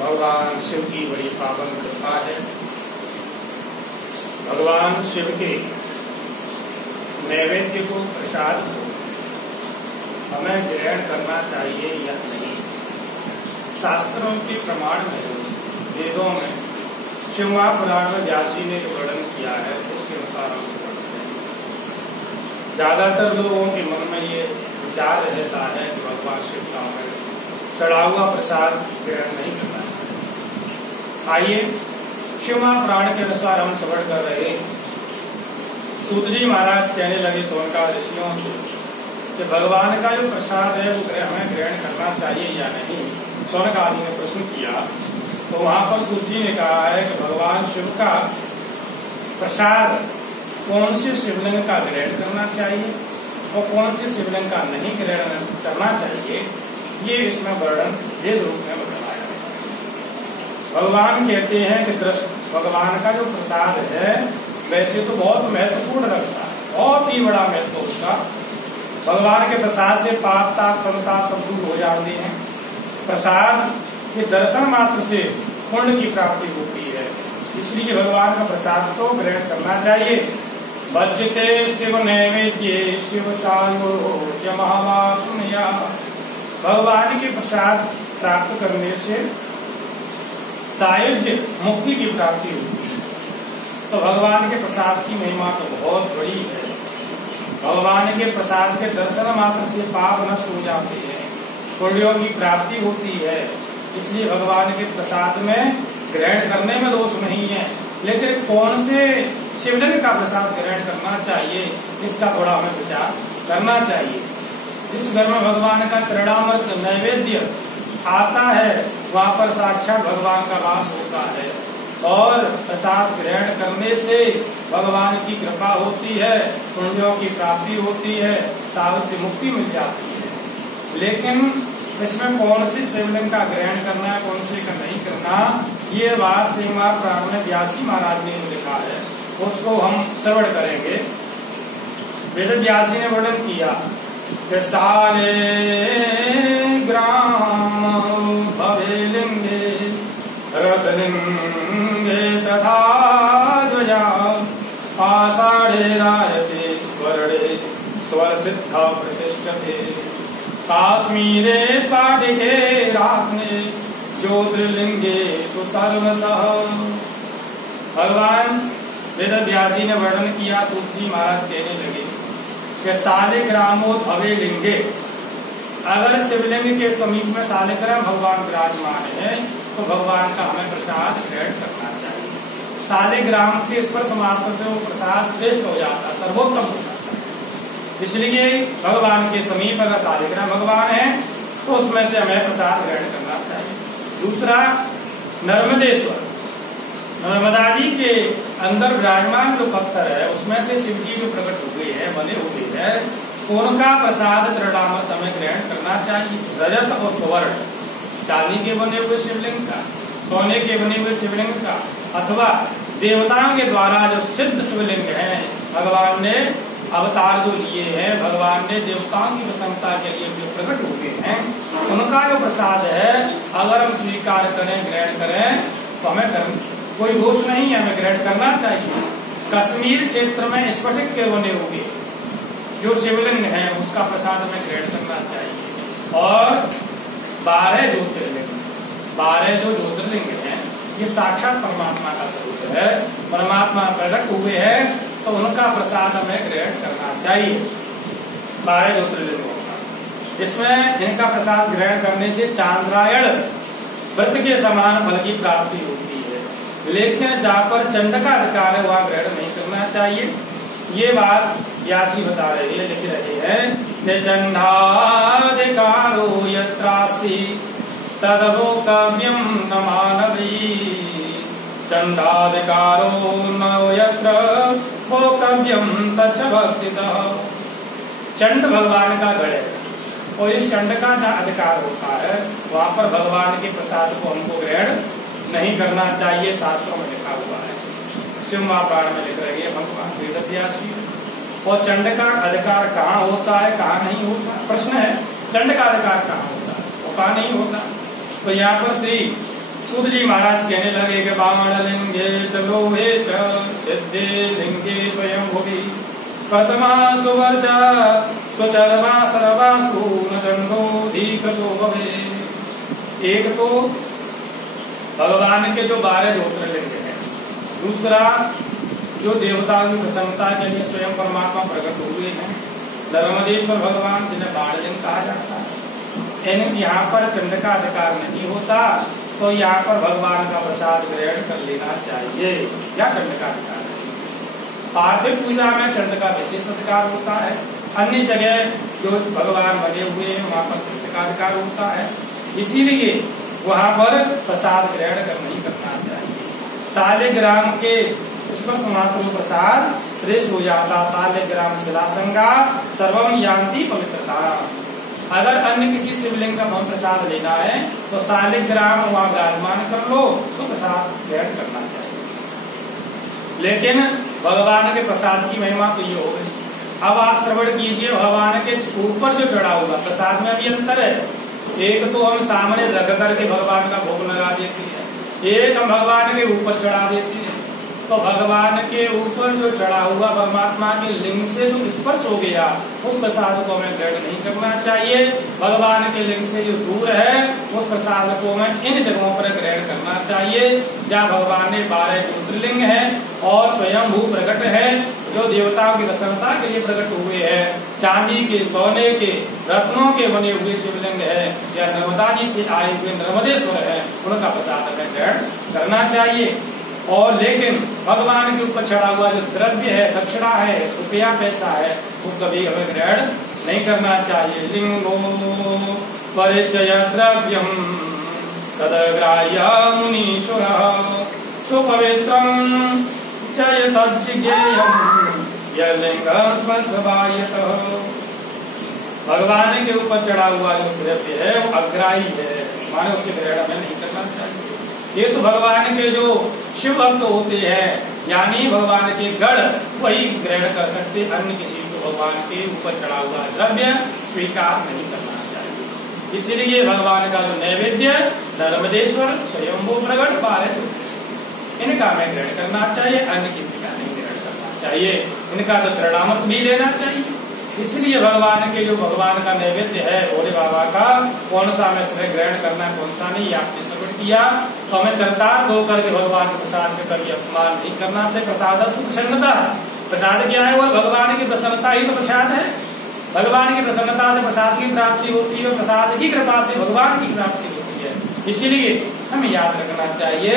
भगवान शिव की बड़ी पावन कृपा है। भगवान शिव के नैवेद्य को, प्रसाद को हमें ग्रहण करना चाहिए या नहीं। शास्त्रों के प्रमाण में, वेदों में, शिव महापुराण में व्यास जी ने जो वर्णन किया है उसके अनुसार हम समझते हैं। ज्यादातर लोगों के मन में ये विचार रहता है कि भगवान शिव का हमें चढ़ा हुआ प्रसाद ग्रहण नहीं करना चाहिए। आइए शिव महापुराण के अनुसार हम श्रवण कर रहे हैं। सूत जी महाराज कहने लगे सोनकार ऋषियों से कि भगवान का जो प्रसाद है वो हमें ग्रहण करना चाहिए या नहीं। सोनकार जी ने प्रश्न किया तो वहां पर सूत जी ने कहा है कि भगवान शिव का प्रसाद कौन से शिवलिंग का ग्रहण करना चाहिए और कौन से शिवलिंग का नहीं ग्रहण करना चाहिए, ये इसमें वर्णन वेद रूप में बताया है। भगवान कहते हैं कि भगवान का जो प्रसाद है वैसे तो बहुत महत्वपूर्ण रखता है, बहुत ही बड़ा महत्व उसका। भगवान के प्रसाद से पाप ताप संताप सब दूर हो जाते हैं। प्रसाद के दर्शन मात्र से पुण्य की प्राप्ति होती है, इसलिए भगवान का प्रसाद तो ग्रहण करना चाहिए। बच्चते शिव नैवेद्य शिव सायो महात्मया। भगवान के प्रसाद प्राप्त करने से सायुज्य मुक्ति की प्राप्ति होती है। तो भगवान के प्रसाद की महिमा तो बहुत बड़ी है। भगवान के प्रसाद के दर्शन मात्र से पाप नष्ट हो जाते हैं, पुण्यों की प्राप्ति होती है, इसलिए भगवान के प्रसाद में ग्रहण करने में दोष नहीं है। लेकिन कौन से शिवलिंग का प्रसाद ग्रहण करना चाहिए इसका थोड़ा हमें विचार करना चाहिए। जिस घर में भगवान का चरणामृत नैवेद्य आता है वहां पर साक्षात भगवान का वास होता है और प्रसाद ग्रहण करने से भगवान की कृपा होती है, पुण्यों की प्राप्ति होती है, सावित्री मुक्ति मिल जाती है। लेकिन इसमें कौन सी शिवलिंग का ग्रहण करना है, कौन सी का नहीं करना, ये बात शिव महापुराण में व्यासी महाराज ने लिखा है, उसको हम श्रवण करेंगे। वेद व्यास जी ने वर्णन किया कि साले ग्राम भवे लिंगे रसलिंगे तथा ध्वजा आषाढ़े रायते स्वर्णे स्वर सिद्धा प्रतिष्ठते काश्मीरे स्फाटिके रात्ने ज्योतिर्लिंगे सर्वसः। भगवान वेद व्यास जी ने वर्णन किया। सूत जी महाराज कहने लगे कि सालिग्रामो भवे लिंगे, अगर शिवलिंग के समीप में सालिग्राम भगवान विराजमान है तो भगवान का हमें प्रसाद ग्रहण करना चाहिए। सालिग्राम के स्पर्श मात्र से वो प्रसाद श्रेष्ठ हो जाता, सर्वोत्तम हो जाता। इसलिए भगवान के समीप अगर सालिग्राम भगवान है तो उसमें से हमें प्रसाद ग्रहण करना चाहिए। दूसरा, नर्मदेश्वर, नर्मदा जी के अंदर विराजमान जो पत्थर है उसमें से शिव जी जो प्रकट हुए हैं, बने हुए हैं, उनका प्रसाद चरणामृत हमें ग्रहण करना चाहिए। रजत और स्वर्ण, चांदी के बने हुए शिवलिंग का, सोने के बने हुए शिवलिंग का, अथवा देवताओं के द्वारा जो सिद्ध शिवलिंग है, भगवान ने अवतार जो लिए हैं, भगवान ने देवताओं की प्रसन्नता के लिए जो प्रकट हुए हैं, उनका जो प्रसाद है अगर हम स्वीकार करें, ग्रहण करें तो हमें कोई दोष नहीं है, हमें ग्रहण करना चाहिए। कश्मीर क्षेत्र में स्फटिक के बने हुए जो शिवलिंग है उसका प्रसाद हमें ग्रहण करना चाहिए। और 12 ज्योतिर्लिंग, 12 जो ज्योतिर्लिंग है ये साक्षात परमात्मा का स्वरूप है, परमात्मा प्रकट हुए हैं तो उनका प्रसाद हमें ग्रहण करना चाहिए। 12 ज्योतिर्लिंगों का, इसमें इनका प्रसाद ग्रहण करने से चांद्रायण व्रत के समान फल की प्राप्ति होती है। लेकिन जहाँ पर चंड का अधिकार है वहाँ ग्रहण नहीं करना चाहिए। ये बात व्यास जी बता रहे हैं, लिख रहे हैं कि चंडाधिकारो यत्रास्ति तदवोक्तव्यं न मानवी, चंडाधिकारो न यत्र भोक्तव्यं तच्च भक्तितः। चंड भगवान का गढ़ है और इस चंड का जहाँ अधिकार होता है वहाँ पर भगवान के प्रसाद को हमको ग्रहण नहीं करना चाहिए, शास्त्रों में लिखा हुआ है। शिव महापुराण में लिख रहे हैं भगवान वेद व्यास जी। और चंड का अधिकार कहाँ होता है, कहाँ नहीं होता, प्रश्न है। चंड का अधिकार कहाँ होता है और कहाँ नहीं होता। तो यहाँ पर श्री सूत जी महाराज कहने लगे कि बाण लिंगे चलो हे च सिद्धे लिंगे स्वयं भूमि प्रथमा सुवर्च स्वचरमा सर्वासु न चंडो धीकृतो भवे। एक तो भगवान के जो 12 ज्योतिर्लिंग हैं, दूसरा जो देवताओं की प्रसन्नता के लिए स्वयं परमात्मा प्रकट हुए हैं, नर्मदेश्वर भगवान जिन्हें बाणलिंग कहा जाता है। यहाँ पर चंड का अधिकार नहीं होता तो यहाँ पर भगवान का प्रसाद ग्रहण कर लेना चाहिए या चंड का अधिकार नहीं। पार्थिव पूजा में चंड का विशेष अधिकार होता है, अन्य जगह जो भगवान बने हुए हैं वहाँ पर चंड का अधिकार होता है, इसीलिए वहाँ पर प्रसाद ग्रहण कर नहीं करना चाहिए। शालिग्राम के उस पर समाप्त प्रसाद श्रेष्ठ हो जाता। शालिग्राम शिलासंगा सर्वम यान्ति पवित्रता। अगर अन्य किसी शिवलिंग का हम प्रसाद लेना है तो शालिग्राम वहाँ विराजमान कर लो तो प्रसाद ग्रहण करना चाहिए। लेकिन भगवान के प्रसाद की महिमा तो ये हो गई। अब आप श्रवण कीजिए, भगवान के ऊपर जो चढ़ा हुआ प्रसाद में भी अंतर है। एक तो हम सामने रख करके भगवान का भोग लगा देते हैं, एक हम भगवान के ऊपर चढ़ा देते हैं। तो भगवान के ऊपर जो चढ़ा हुआ परमात्मा के लिंग से जो स्पर्श हो गया उस प्रसाद को हमें ग्रहण नहीं करना चाहिए। भगवान के लिंग से जो दूर है उस प्रसाद को हमें इन जगहों पर ग्रहण करना चाहिए जहाँ भगवान ने 12 ज्योतिर्लिंग है और स्वयं भू प्रकट है, जो देवताओं की प्रसन्नता के लिए प्रकट हुए हैं। चांदी के, सोने के, रत्नों के बने हुए शिवलिंग है या नर्मदा जी से आए हुए नर्मदेश्वर है, उनका प्रसाद हमें ग्रहण करना चाहिए। और लेकिन भगवान के ऊपर चढ़ा हुआ जो द्रव्य है, दक्षिणा है, रुपया पैसा है, वो कभी हमें ग्रहण नहीं करना चाहिए। लिंगो परिचय द्रव्यम तदग्राह्य मुनीश्वर सुपवित्रम चय तज्ज्ञेयम् यलिंगं स्पर्शवायतः। भगवान के ऊपर चढ़ा हुआ जो द्रव्य है वो अग्राही है, माने उसे ग्रहण हमें नहीं करना चाहिए। ये तो भगवान के जो शिव भक्त होते हैं यानी भगवान के गण वही ग्रहण कर सकते, अन्य किसी को भगवान के ऊपर चढ़ा हुआ द्रव्य स्वीकार नहीं करना चाहिए। इसीलिए भगवान का जो नैवेद्य नर्मदेश्वर स्वयंभू प्रकट पारित इनका हमें ग्रहण करना चाहिए, अन्य किसी का नहीं ग्रहण करना चाहिए। इनका तो चरणामृत भी लेना चाहिए। इसलिए भगवान के जो भगवान का नैवेद्य है भोले बाबा का, कौन सा हमें श्रेय ग्रहण करना है कौन सा नहीं, आपने श्रवण किया। तो हमें चरितार्थ होकर के भगवान के प्रसाद में कभी अपमान नहीं करना चाहिए। प्रसाद प्रसन्नता, प्रसाद क्या है? वो भगवान की प्रसन्नता ही तो प्रसाद है। भगवान की प्रसन्नता से प्रसाद की प्राप्ति होती है, प्रसाद की कृपा से भगवान की प्राप्ति होती है। इसीलिए हमें याद रखना चाहिए